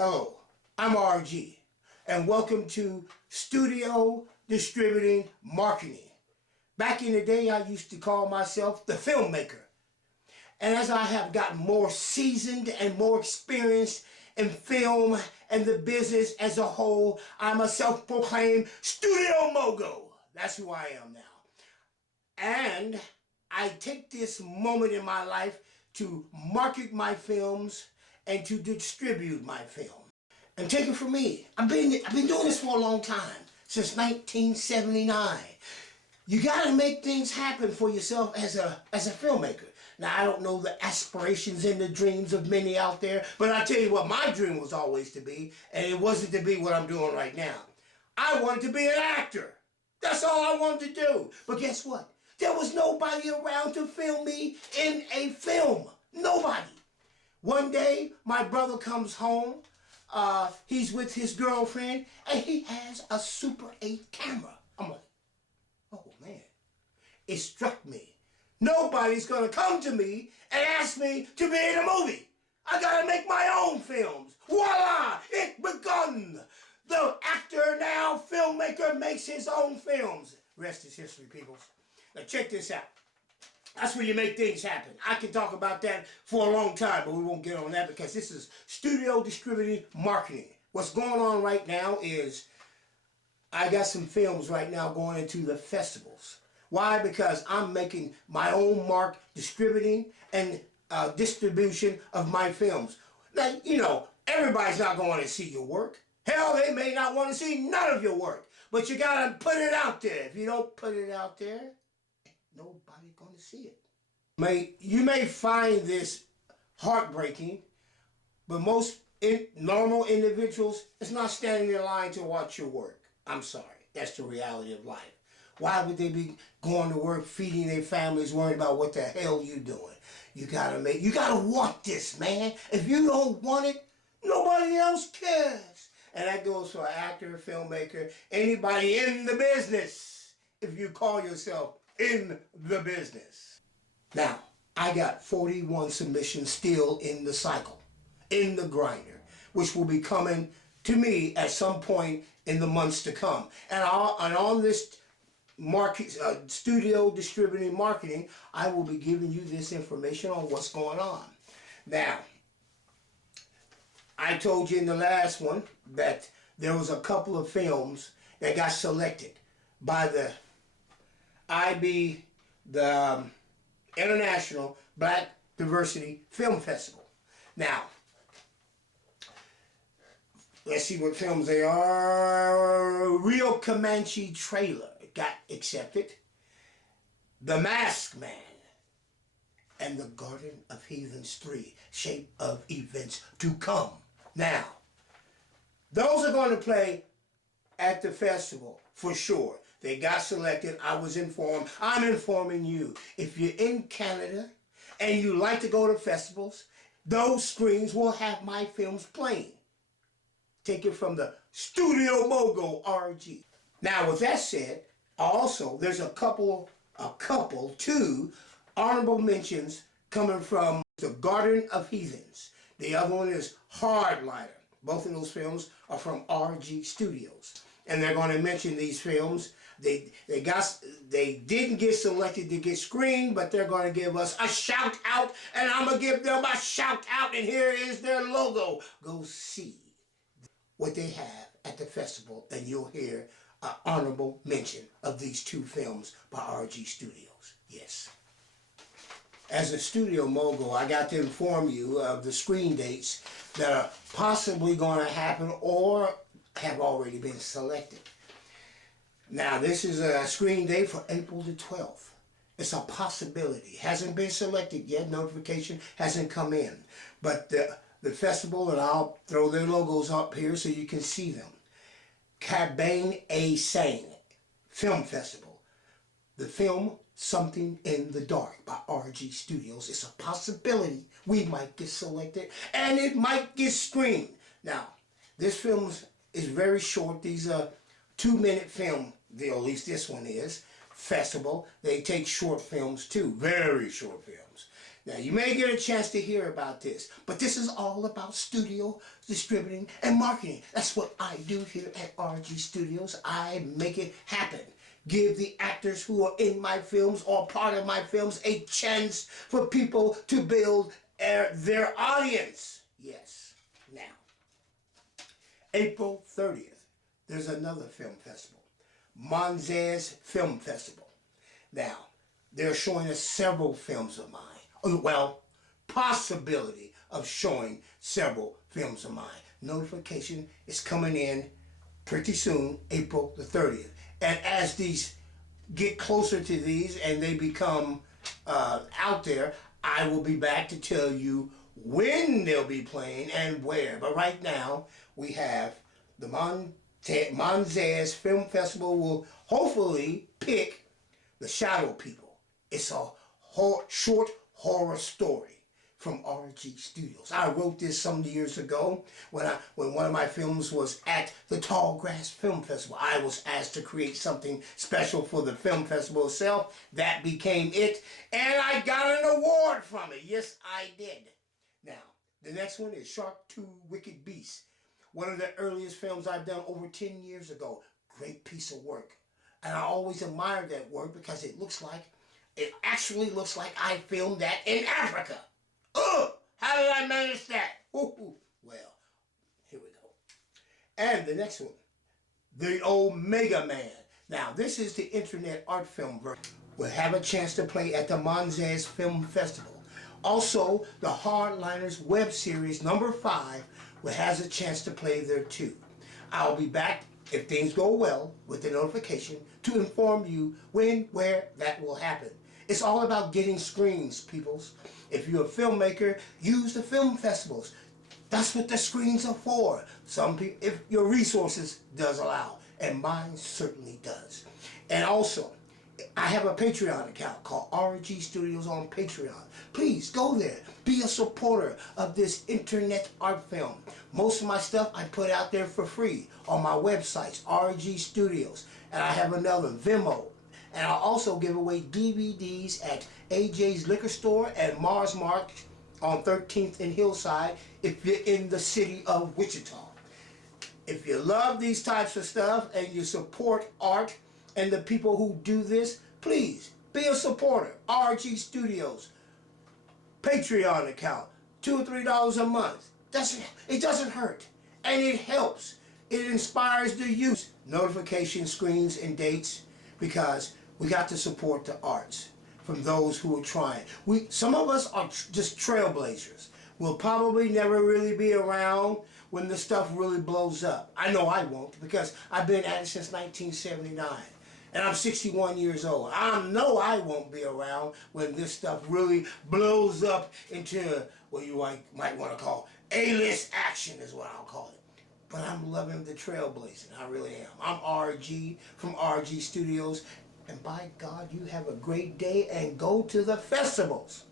Hello, I'm RG, and welcome to Studio Distributing Marketing. Back in the day, I used to call myself the filmmaker. And as I have gotten more seasoned and more experienced in film and the business as a whole, I'm a self-proclaimed studio mogul. That's who I am now. And I take this moment in my life to market my films and to distribute my film. And take it from me, I've been doing this for a long time, since 1979. You gotta make things happen for yourself as a filmmaker. Now, I don't know the aspirations and the dreams of many out there, but I tell you what my dream was always to be, and it wasn't to be what I'm doing right now. I wanted to be an actor. That's all I wanted to do. But guess what? There was nobody around to film me in a film. Nobody. One day, my brother comes home. He's with his girlfriend, and he has a Super 8 camera. I'm like, oh man. It struck me. Nobody's gonna come to me and ask me to be in a movie. I gotta make my own films. Voila! It begun. The actor, now filmmaker, makes his own films. Rest is history, peoples. Now check this out. That's where you make things happen. I can talk about that for a long time, but we won't get on that because this is studio distributing marketing. What's going on right now is I got some films right now going into the festivals. Why? Because I'm making my own mark, distributing and distribution of my films. Now, you know, everybody's not going to see your work. Hell, they may not want to see none of your work. But you got to put it out there. If you don't put it out there, nobody's going to see it. You may find this heartbreaking, but most normal individuals, it's not standing in line to watch your work. I'm sorry. That's the reality of life. Why would they be going to work, feeding their families, worrying about what the hell you doing? You gotta want this, man. If you don't want it, nobody else cares. And that goes for an actor, filmmaker, anybody in the business, if you call yourself in the business. Now, I got 41 submissions still in the cycle, in the grinder, which will be coming to me at some point in the months to come. And on this studio distributing marketing, I will be giving you this information on what's going on. Now, I told you in the last one that there was a couple of films that got selected by the International Black Diversity Film Festival. Now, let's see what films they are. Real Comanche Trailer got accepted. The Masked Man. And The Garden of Heathens 3, Shape of Events to Come. Now, those are going to play at the festival for sure. They got selected. I was informed. I'm informing you. If you're in Canada and you like to go to festivals, those screens will have my films playing. Take it from the studio mogul RG. Now, with that said, also there's two honorable mentions coming from The Garden of Heathens. The other one is Hardliner. Both of those films are from RG Studios. And they're going to mention these films. They didn't get selected to get screened, but they're going to give us a shout out, and I'm going to give them a shout out, and here is their logo. Go see what they have at the festival, and you'll hear an honorable mention of these two films by RG Studios. Yes. As a studio mogul, I got to inform you of the screen dates that are possibly going to happen or have already been selected. Now, this is a screen date for April the 12th. It's a possibility. Hasn't been selected yet. Notification hasn't come in. But the festival, and I'll throw their logos up here so you can see them. Cabane A Sang Film Festival. The film Something in the Dark by RG Studios. It's a possibility we might get selected and it might get screened. Now, this film is very short. These are 2-minute film, at least this one is, festival. They take short films too, very short films. Now, you may get a chance to hear about this, but this is all about studio distributing and marketing. That's what I do here at RG Studios. I make it happen. Give the actors who are in my films or part of my films a chance for people to build their audience. Yes. Now, April 30th, there's another film festival, Monzez Film Festival. Now, they're showing us several films of mine. Well, possibility of showing several films of mine. Notification is coming in pretty soon, April the 30th. And as these get closer to these and they become out there, I will be back to tell you when they'll be playing and where. But right now, we have the Monzez Film Festival will hopefully pick The Shadow People. It's a short horror story from RG Studios. I wrote this some years ago when one of my films was at the Tall Grass Film Festival. I was asked to create something special for the film festival itself. That became it, and I got an award from it. Yes, I did. Now, the next one is Shark 2 Wicked Beast. One of the earliest films I've done over 10 years ago. Great piece of work. And I always admired that work because it actually looks like I filmed that in Africa. Oh, how did I manage that? Ooh, well, here we go. And the next one, the Omega Man. Now, this is the internet art film version. We'll have a chance to play at the Monzez Film Festival. Also, the Hardliners web series number 5 has a chance to play there too. I'll be back, if things go well, with the notification to inform you when, where that will happen. It's all about getting screens, peoples. If you're a filmmaker, use the film festivals. That's what the screens are for. Some people, if your resources does allow, and mine certainly does. And also, I have a Patreon account called RG Studios on Patreon. Please go there. Be a supporter of this internet art film. Most of my stuff I put out there for free on my websites, RG Studios. And I have another, Vimeo. And I'll also give away DVDs at AJ's Liquor Store and Mars Mark on 13th and Hillside if you're in the city of Wichita. If you love these types of stuff and you support art and the people who do this, please be a supporter. RG Studios, Patreon account, $2 or $3 a month. It doesn't hurt, and it helps. It inspires the youth. Notification screens and dates, because we got to support the arts from those who are trying. Some of us are just trailblazers. We'll probably never really be around when the stuff really blows up. I know I won't, because I've been at it since 1979. And I'm 61 years old. I know I won't be around when this stuff really blows up into what you might want to call A-list action is what I'll call it. But I'm loving the trailblazing. I really am. I'm RG from RG Studios. And by God, you have a great day and go to the festivals.